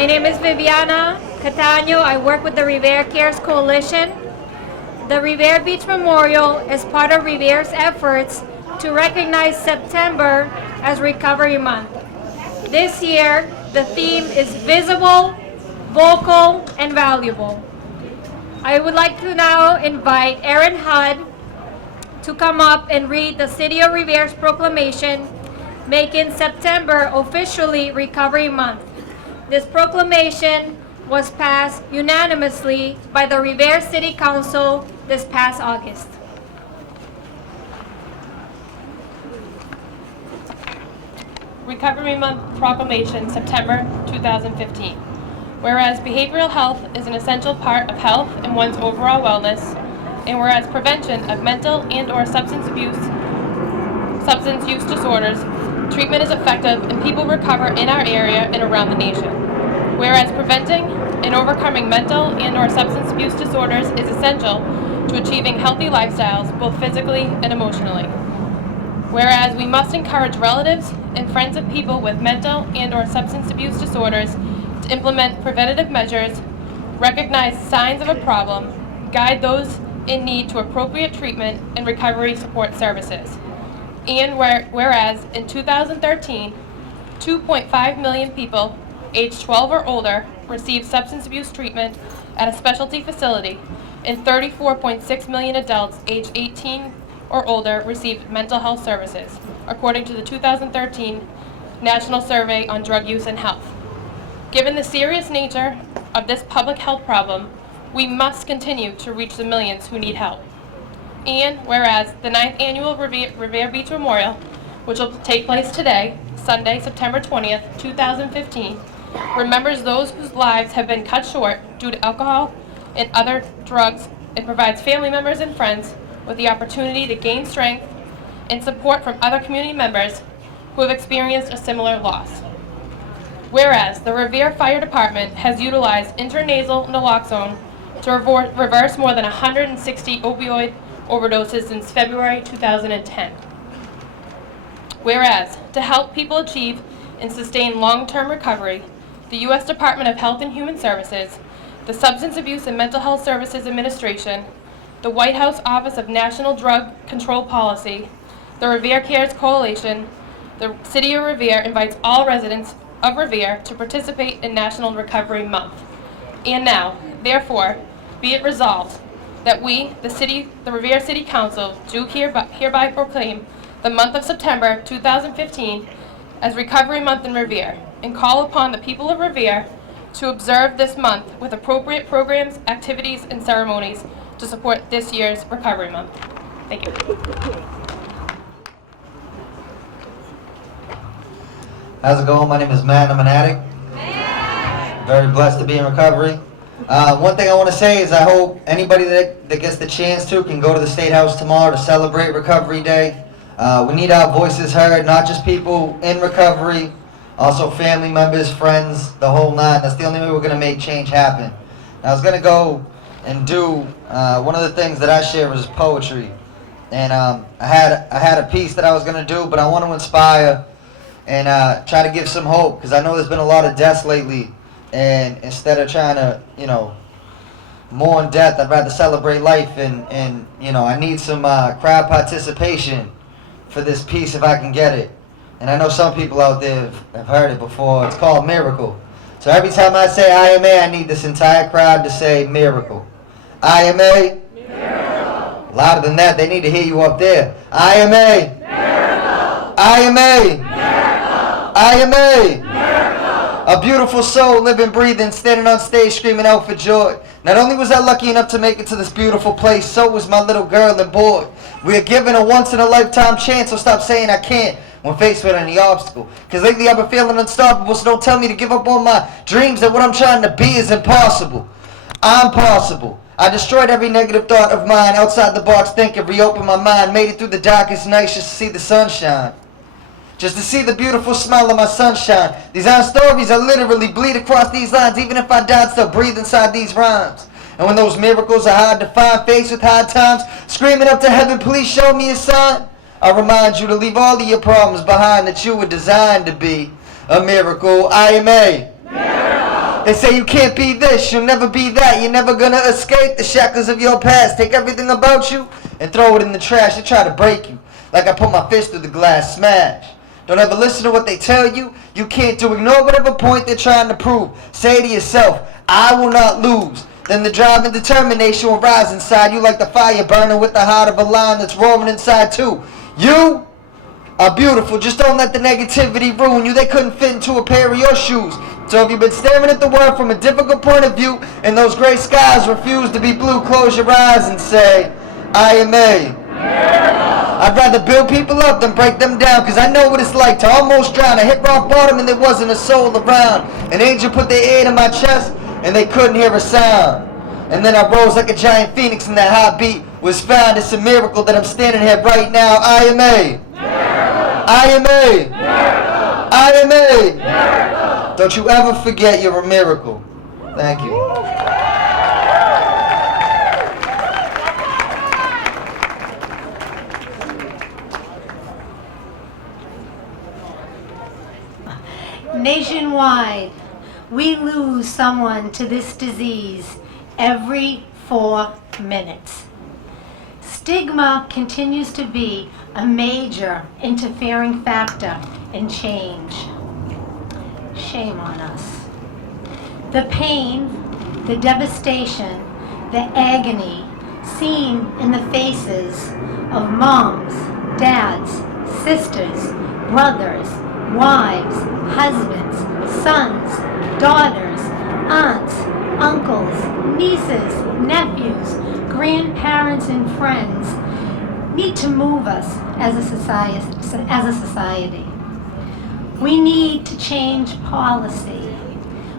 My name is Viviana Catano. I work with the Revere Cares Coalition. The Revere Beach Memorial is part of Revere's efforts to recognize September as Recovery Month. This year, the theme is visible, vocal, and valuable. I would like to now invite Aaron Hudd to come up and read the City of Revere's proclamation, making September officially Recovery Month. This proclamation was passed unanimously by the Revere City Council this past August. Recovery Month Proclamation, September 2015. Whereas behavioral health is an essential part of health and one's overall wellness, and whereas prevention of mental and/or substance use disorders, treatment is effective and people recover in our area and around the nation. Whereas preventing and overcoming mental and/or substance abuse disorders is essential to achieving healthy lifestyles, both physically and emotionally. Whereas we must encourage relatives and friends of people with mental and/or substance abuse disorders to implement preventative measures, recognize signs of a problem, guide those in need to appropriate treatment and recovery support services. And whereas in 2013, 2.5 million people aged 12 or older received substance abuse treatment at a specialty facility, and 34.6 million adults aged 18 or older received mental health services, according to the 2013 National Survey on Drug Use and Health. Given the serious nature of this public health problem, we must continue to reach the millions who need help. And whereas the 9th Annual Revere Beach Memorial, which will take place today, Sunday, September 20th, 2015, remembers those whose lives have been cut short due to alcohol and other drugs, and provides family members and friends with the opportunity to gain strength and support from other community members who have experienced a similar loss. Whereas the Revere Fire Department has utilized intranasal naloxone to reverse more than 160 opioid overdoses since February 2010. Whereas to help people achieve and sustain long-term recovery, the U.S. Department of Health and Human Services, the Substance Abuse and Mental Health Services Administration, the White House Office of National Drug Control Policy, the Revere Cares Coalition, the City of Revere invites all residents of Revere to participate in National Recovery Month. And now, therefore, be it resolved that we, the Revere City Council, do hereby proclaim the month of September 2015 as Recovery Month in Revere, and call upon the people of Revere to observe this month with appropriate programs, activities, and ceremonies to support this year's Recovery Month. Thank you. How's it going? My name is Matt. I'm an addict. Very blessed to be in recovery. One thing I want to say is I hope anybody that gets the chance to can go to the State House tomorrow to celebrate Recovery Day. We need our voices heard, not just people in recovery, also family members, friends, the whole nine. That's the only way we're going to make change happen. I was going to go and do one of the things that I share was poetry, and I had a piece that I was going to do, but I want to inspire and try to give some hope, because I know there's been a lot of deaths lately, and instead of trying to mourn death, I'd rather celebrate life, and I need some crowd participation for this piece if I can get it. And I know some people out there have heard it before. It's called Miracle. So every time I say IMA, I need this entire crowd to say Miracle. IMA? Miracle. Louder than that, they need to hear you up there. IMA? Miracle. IMA? Miracle. IMA? Miracle. A beautiful soul, living, breathing, standing on stage, screaming out for joy. Not only was I lucky enough to make it to this beautiful place, so was my little girl and boy. We are given a once-in-a-lifetime chance, so stop saying I can't when faced with any obstacle. Because lately I've been feeling unstoppable, so don't tell me to give up on my dreams, that what I'm trying to be is impossible. I'm possible. I destroyed every negative thought of mine, outside the box thinking, reopened my mind, made it through the darkest nights just to see the sunshine. Just to see the beautiful smile of my sunshine. These aren't stories, I literally bleed across these lines. Even if I died, still breathe inside these rhymes. And when those miracles are hard to find, faced with hard times, screaming up to heaven, please show me a sign. I remind you to leave all of your problems behind, that you were designed to be a miracle. IMA. Miracle. They say you can't be this, you'll never be that. You're never gonna escape the shackles of your past. Take everything about you and throw it in the trash. They try to break you, like I put my fist through the glass, smash. Don't ever listen to what they tell you. You can't do. Ignore whatever point they're trying to prove. Say to yourself, I will not lose. Then the drive and determination will rise inside you like the fire burning with the heart of a lion that's roaring inside too. You are beautiful. Just don't let the negativity ruin you. They couldn't fit into a pair of your shoes. So if you've been staring at the world from a difficult point of view and those gray skies refuse to be blue, close your eyes and say, I am a. I'd rather build people up than break them down, because I know what it's like to almost drown. I hit rock bottom and there wasn't a soul around. An angel put their ear to my chest and they couldn't hear a sound. And then I rose like a giant phoenix and that heartbeat was found. It's a miracle that I'm standing here right now. I am a. I am a. I am a. Don't you ever forget you're a miracle. Thank you. Nationwide, we lose someone to this disease every 4 minutes. Stigma continues to be a major interfering factor in change. Shame on us. The pain, the devastation, the agony seen in the faces of moms, dads, sisters, brothers, wives, husbands, sons, daughters, aunts, uncles, nieces, nephews, grandparents, and friends need to move us as a society. We need to change policy.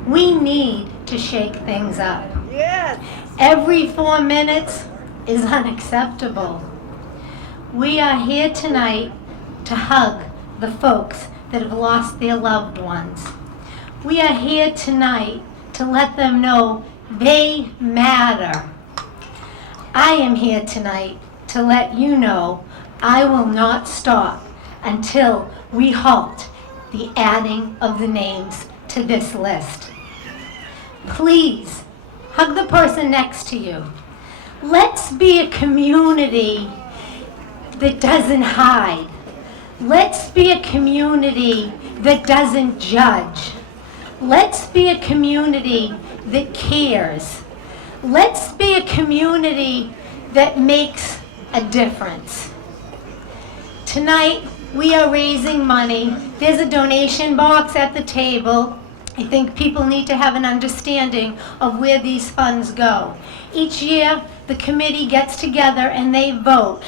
We need to shake things up. Yes. Every 4 minutes is unacceptable. We are here tonight to hug the folks that have lost their loved ones. We are here tonight to let them know they matter. I am here tonight to let you know I will not stop until we halt the adding of the names to this list. Please, hug the person next to you. Let's be a community that doesn't hide. Let's be a community that doesn't judge. Let's be a community that cares. Let's be a community that makes a difference. Tonight, we are raising money. There's a donation box at the table. I think people need to have an understanding of where these funds go. Each year, the committee gets together and they vote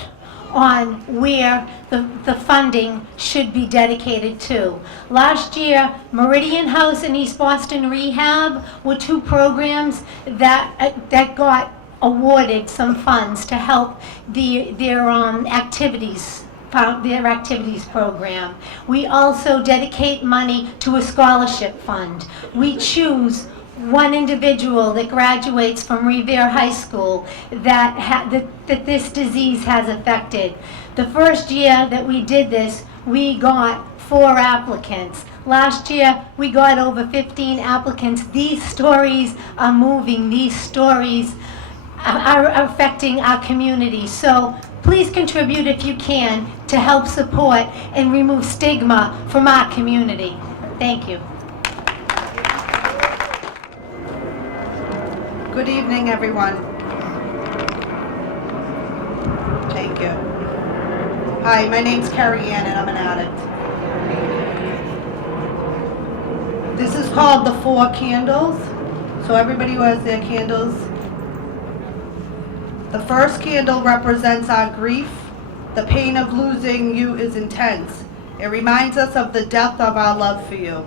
on where the funding should be dedicated to. Last year, Meridian House and East Boston Rehab were two programs that got awarded some funds to help their activities program. We also dedicate money to a scholarship fund. We choose one individual that graduates from Revere High School that this disease has affected. The first year that we did this, we got 4 applicants. Last year, we got over 15 applicants. These stories are moving. These stories are affecting our community. So please contribute if you can to help support and remove stigma from our community. Thank you. Good evening, everyone. Thank you. Hi, my name's Carrie Ann and I'm an addict. This is called the 4 candles. So everybody who has their candles. The first candle represents our grief. The pain of losing you is intense. It reminds us of the depth of our love for you.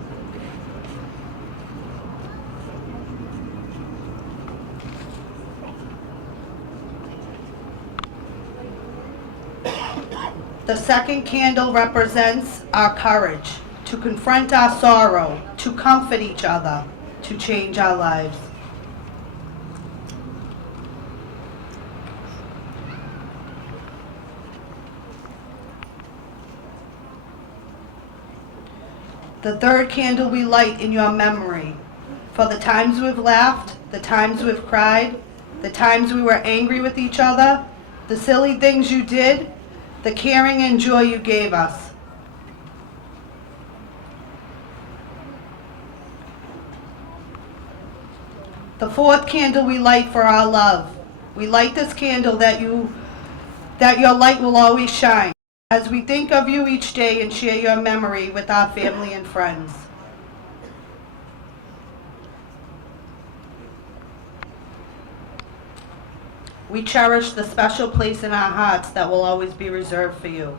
The second candle represents our courage to confront our sorrow, to comfort each other, to change our lives. The third candle we light in your memory for the times we've laughed, the times we've cried, the times we were angry with each other, the silly things you did, the caring and joy you gave us. The fourth candle we light for our love. We light this candle that your light will always shine as we think of you each day and share your memory with our family and friends. We cherish the special place in our hearts that will always be reserved for you.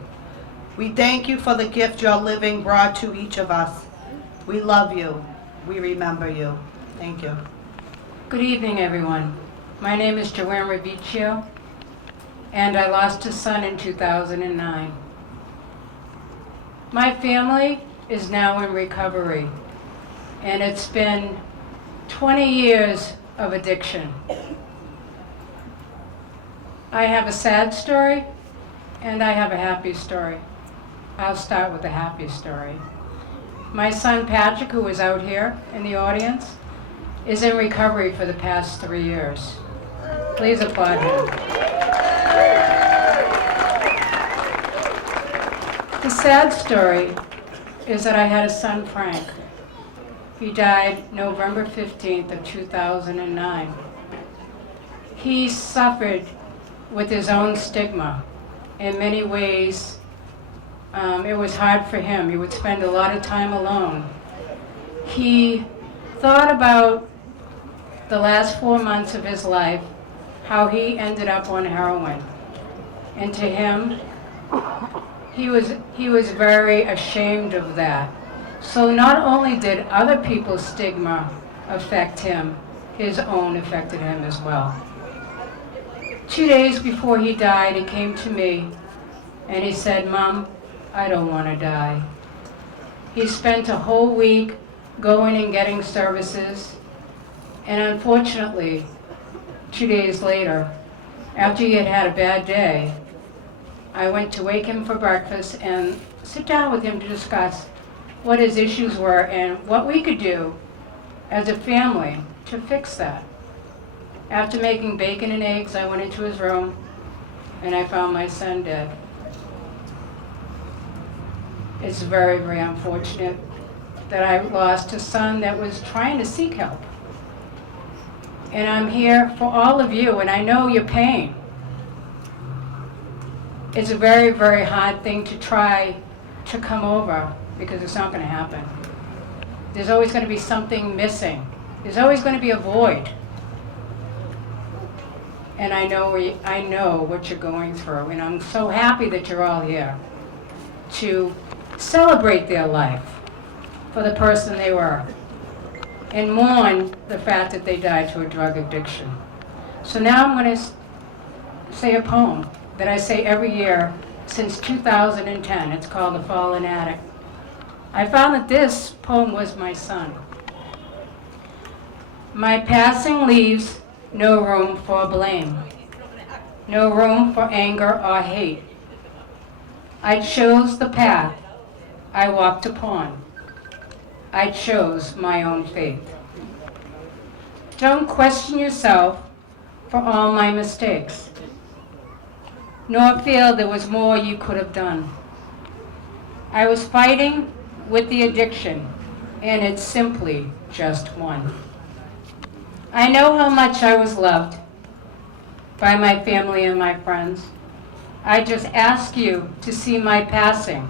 We thank you for the gift your living brought to each of us. We love you. We remember you. Thank you. Good evening, everyone. My name is Joanne Revicchio, and I lost a son in 2009. My family is now in recovery, and it's been 20 years of addiction. I have a sad story, and I have a happy story. I'll start with the happy story. My son Patrick, who is out here in the audience, is in recovery for the past 3 years. Please applaud him. The sad story is that I had a son, Frank. He died November 15th of 2009. He suffered with his own stigma. In many ways, it was hard for him. He would spend a lot of time alone. He thought about the last 4 months of his life, how he ended up on heroin. And to him, he was very ashamed of that. So not only did other people's stigma affect him, his own affected him as well. 2 days before he died, he came to me and he said, "Mom, I don't want to die." He spent a whole week going and getting services, and unfortunately, 2 days later, after he had had a bad day, I went to wake him for breakfast and sit down with him to discuss what his issues were and what we could do as a family to fix that. After making bacon and eggs, I went into his room and I found my son dead. It's very, very unfortunate that I lost a son that was trying to seek help. And I'm here for all of you, and I know your pain. It's a very, very hard thing to try to come over because it's not going to happen. There's always going to be something missing. There's always going to be a void. And I know what you're going through, and I'm so happy that you're all here to celebrate their life for the person they were and mourn the fact that they died to a drug addiction. So now I'm going to say a poem that I say every year since 2010. It's called The Fallen Addict. I found that this poem was my son. My passing leaves no room for blame, no room for anger or hate. I chose the path I walked upon. I chose my own faith. Don't question yourself for all my mistakes, nor feel there was more you could have done. I was fighting with the addiction, and it's simply just one. I know how much I was loved by my family and my friends. I just ask you to see my passing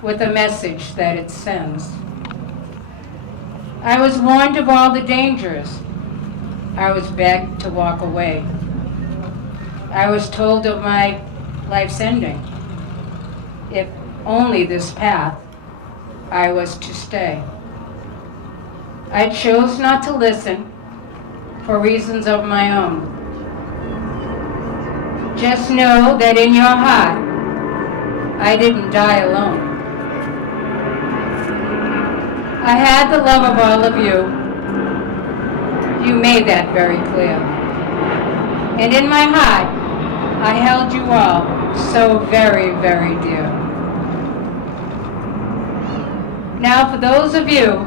with a message that it sends. I was warned of all the dangers. I was begged to walk away. I was told of my life's ending. If only this path I was to stay. I chose not to listen for reasons of my own. Just know that in your heart, I didn't die alone. I had the love of all of you. You made that very clear. And in my heart, I held you all so very, very dear. Now for those of you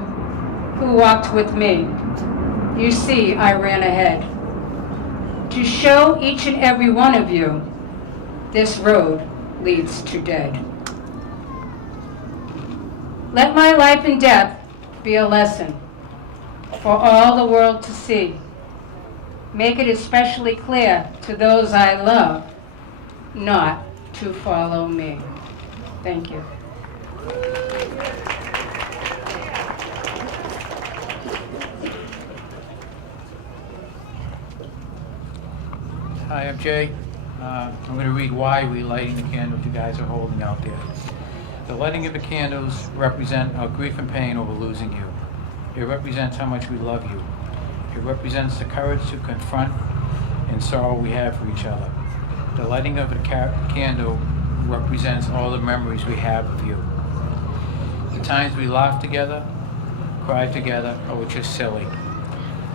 who walked with me, You see, I ran ahead to show each and every one of you this road leads to dead. Let my life and death be a lesson for all the world to see. Make it especially clear to those I love not to follow me. Thank you. Hi, I'm Jay. I'm going to read why we're lighting the candles you guys are holding out there. The lighting of the candles represent our grief and pain over losing you. It represents how much we love you. It represents the courage to confront and sorrow we have for each other. The lighting of the candle represents all the memories we have of you. The times we laughed together, cried together, or were just silly.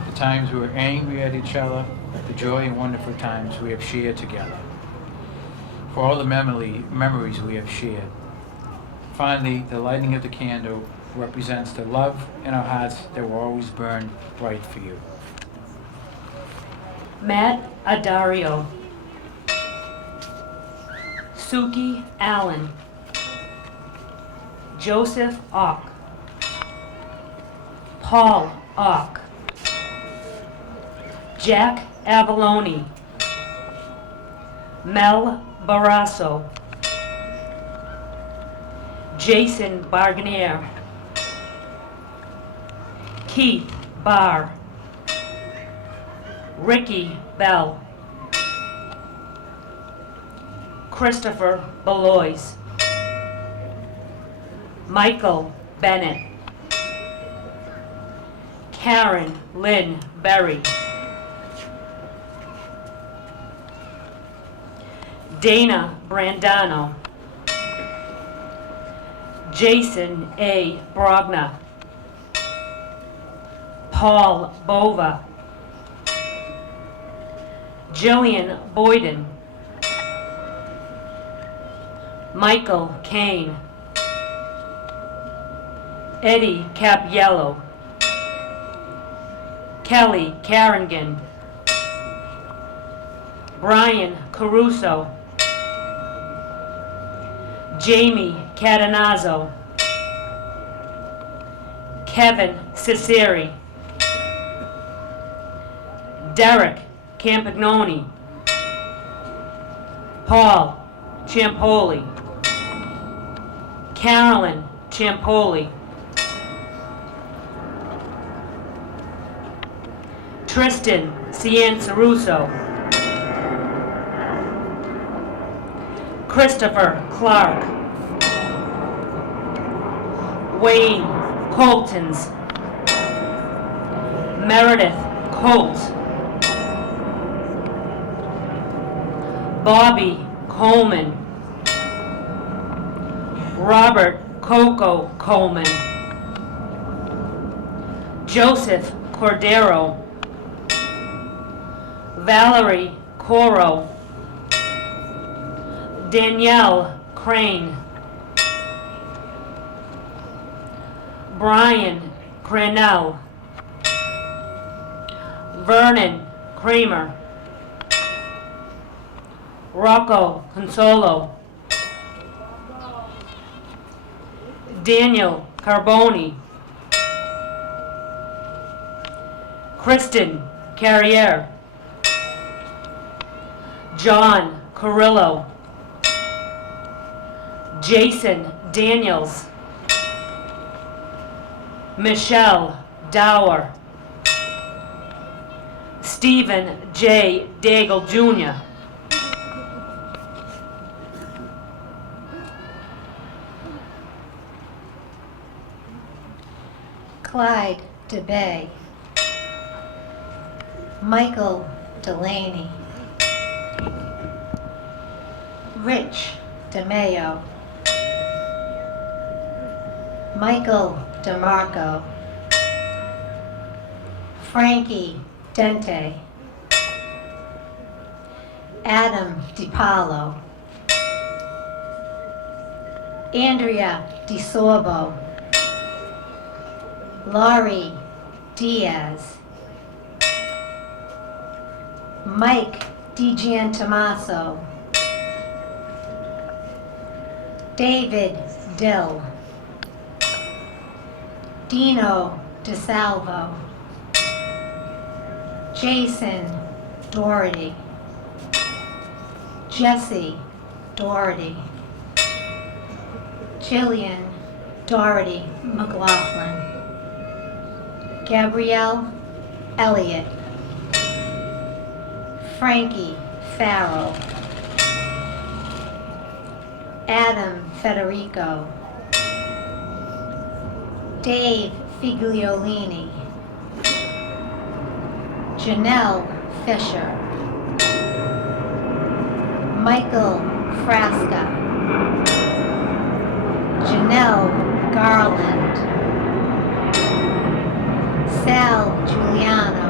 The times we were angry at each other, the joy and wonderful times we have shared together. For all the memories we have shared. Finally, the lighting of the candle represents the love in our hearts that will always burn bright for you. Matt Adario, Suki Allen, Joseph Ock, Paul Ock, Jack Avalone, Mel Barrasso, Jason Barganier, Keith Barr, Ricky Bell, Christopher Belois, Michael Bennett, Karen Lynn Berry, Dana Brandano, Jason A. Brogna, Paul Bova, Jillian Boyden, Michael Kane, Eddie Capiello, Kelly Carrigan, Brian Caruso, Jamie Catanazzo, Kevin Ciceri, Derek Campagnoni, Paul Ciampoli, Carolyn Ciampoli, Tristan Cianceruso, Christopher Clark, Wayne Coltons, Meredith Colt, Bobby Coleman, Robert Coco Coleman, Joseph Cordero, Valerie Coro, Danielle Crane, Brian Cranell, Vernon Kramer, Rocco Consolo, Daniel Carboni, Kristen Carriere, John Carrillo, Jason Daniels, Michelle Dower, Stephen J. Daigle Jr., Clyde DeBay, Michael Delaney, Rich DeMayo, Michael DeMarco, Frankie Dente, Adam DiPaolo, Andrea DiSorbo, Laurie Diaz, Mike DiGiantomaso, David Dill, Dino DeSalvo, Jason Doherty, Jesse Doherty, Jillian Doherty McLaughlin, Gabrielle Elliott, Frankie Farrell, Adam Federico, Dave Figliolini, Janelle Fisher, Michael Frasca, Janelle Garland, Sal Giuliano,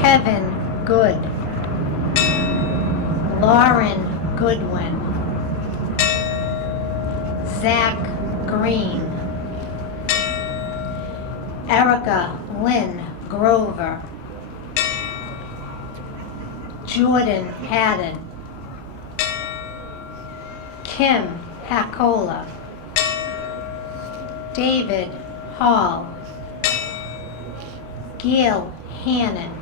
Kevin Good, Lauren Goodwin, Zach Green, Erica Lynn Grover, Jordan Haddon, Kim Hakola, David Hall, Gail Hannon,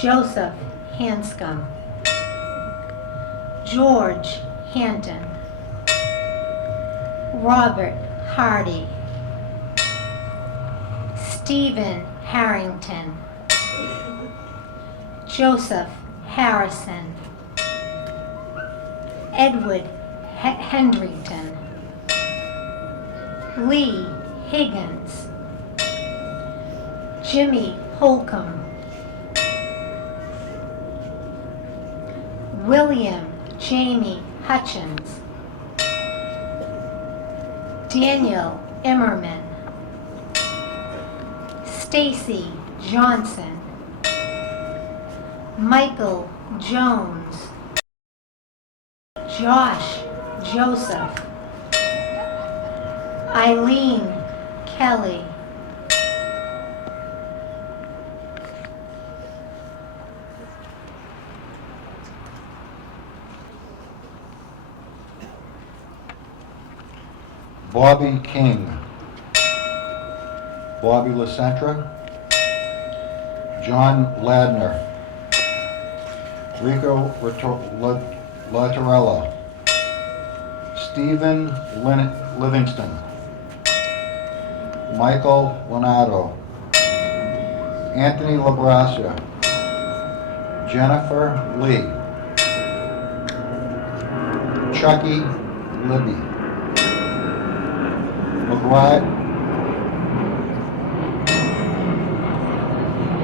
Joseph Hanscom, George Hanton, Robert Hardy, Stephen Harrington, Joseph Harrison, Edward Hendrington, Lee Higgins, Jimmy Holcomb, William Jamie Hutchins, Daniel Immerman, Stacy Johnson, Michael Jones, Josh Joseph, Eileen Kelly, Bobby King, Bobby LaCentra, John Ladner, Rico Latorella, Stephen Livingston, Michael Leonardo, Anthony Labrasia, Jennifer Lee, Chucky Libby,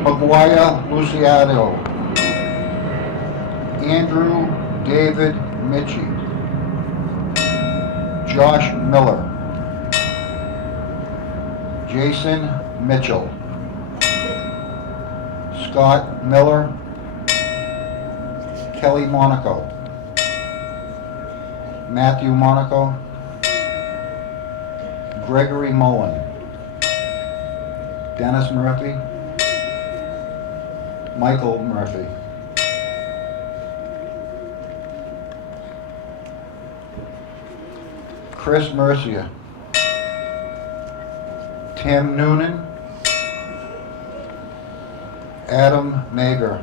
Maguire Luciano, Andrew David Mitchie, Josh Miller, Jason Mitchell, Scott Miller, Kelly Monaco, Matthew Monaco, Gregory Mullen, Dennis Murphy, Michael Murphy, Chris Mercia, Tim Noonan, Adam Mager,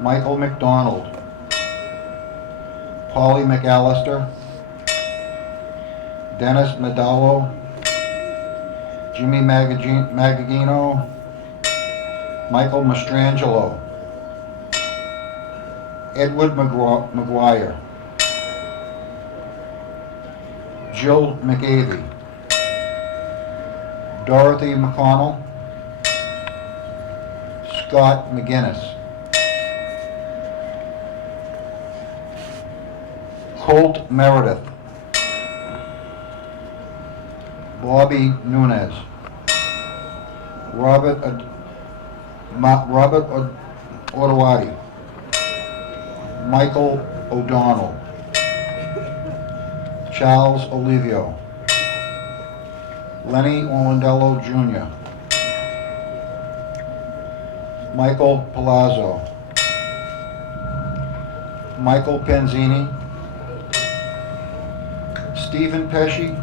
Michael McDonald, Polly McAllister, Dennis Medallo, Jimmy Magagino, Michael Mastrangelo, Edward McGuire, Jill McAvey, Dorothy McConnell, Scott McGinnis, Colt Meredith, Bobby Nunez, Robert Ottawati, Michael O'Donnell, Charles Olivio, Lenny Orlandello Jr., Michael Palazzo, Michael Penzini, Stephen Pesci,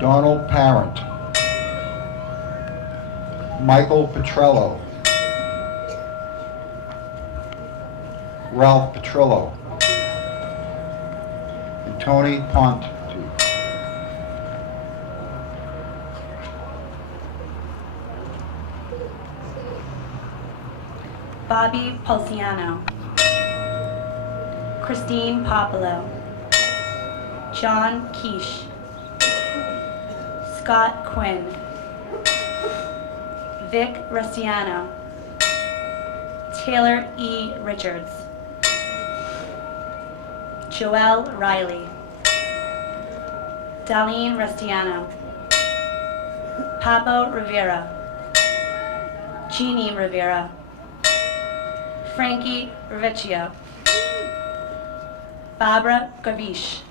Donald Parent, Michael Petrello, Ralph Petrillo, and Tony Ponte. Bobby Pulciano, Christine Popolo, John Quiche, Scott Quinn, Vic Rustiano, Taylor E. Richards, Joelle Riley, Darlene Rustiano, Papo Rivera, Jeannie Rivera, Frankie Rivicchio, Barbara Gavish,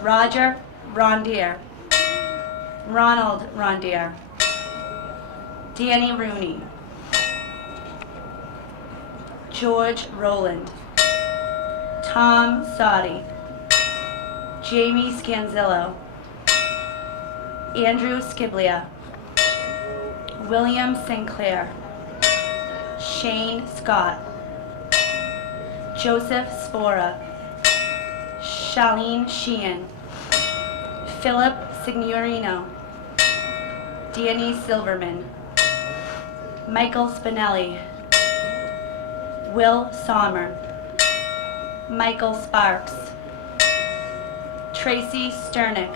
Roger Rondier, Ronald Rondier, Danny Rooney, George Rowland, Tom Soddy, Jamie Scanzillo, Andrew Skiblia, William Sinclair, Shane Scott, Joseph Spora, Charlene Sheehan, Philip Signorino, Danny Silverman, Michael Spinelli, Will Sommer, Michael Sparks, Tracy Sternick,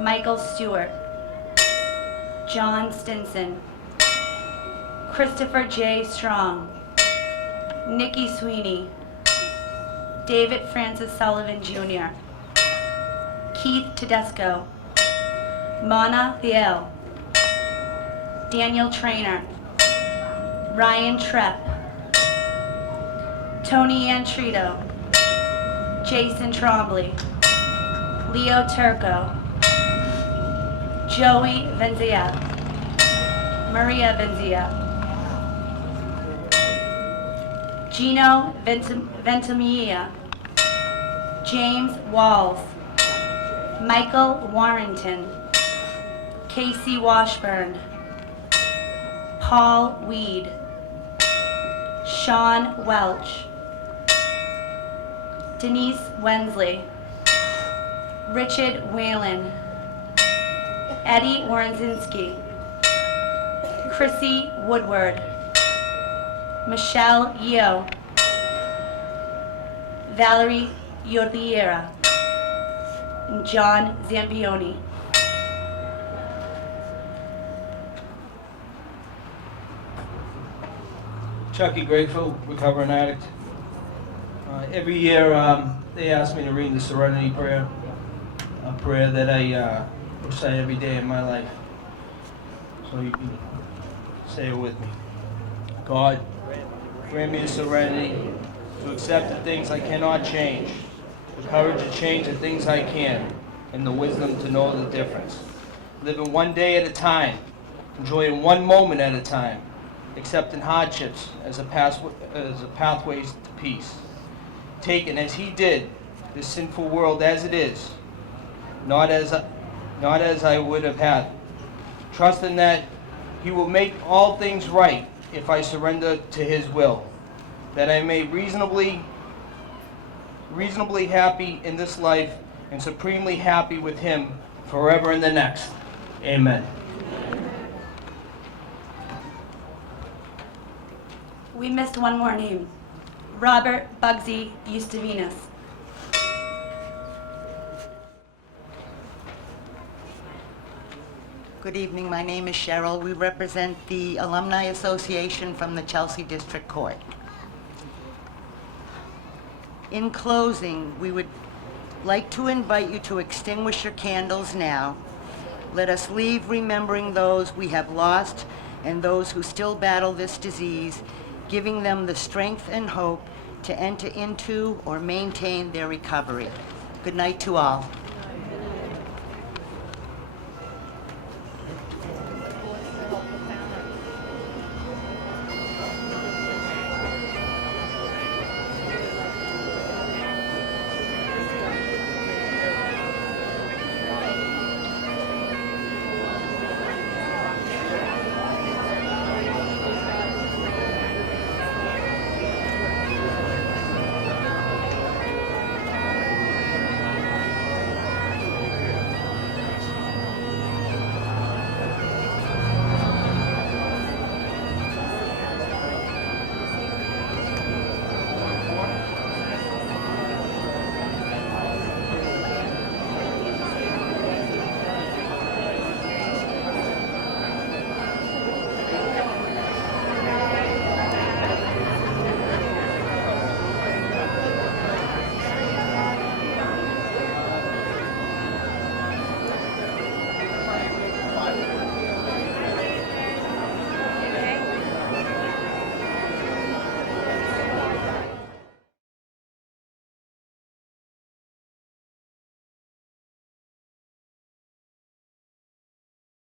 Michael Stewart, John Stinson, Christopher J. Strong, Nikki Sweeney, David Francis Sullivan Jr., Keith Tedesco, Mona Thiel, Daniel Trainer, Ryan Trepp, Tony Antrito, Jason Trombley, Leo Turco, Joey Venzia, Maria Venzia, Gino Ventimiglia, James Walls, Michael Warrington, Casey Washburn, Paul Weed, Sean Welch, Denise Wensley, Richard Whalen, Eddie Warenzinski, Chrissy Woodward, Michelle Yeo, Valerie Yodiera, and John Zambioni. Chucky Grateful, recovering addict. Every year they ask me to read the Serenity Prayer, a prayer that I recite every day of my life. So you can say it with me. God, grant me the serenity to accept the things I cannot change, the courage to change the things I can, and the wisdom to know the difference. Living one day at a time, enjoying one moment at a time, accepting hardships as a pathways to peace. Taking, as he did, this sinful world as it is, not as I would have had. Trusting that he will make all things right if I surrender to his will, that I may reasonably happy in this life and supremely happy with him forever in the next. Amen. We missed one more name. Robert Bugsy Eustavinus. Good evening, my name is Cheryl. We represent the Alumni Association from the Chelsea District Court. In closing, we would like to invite you to extinguish your candles now. Let us leave remembering those we have lost and those who still battle this disease, giving them the strength and hope to enter into or maintain their recovery. Good night to all.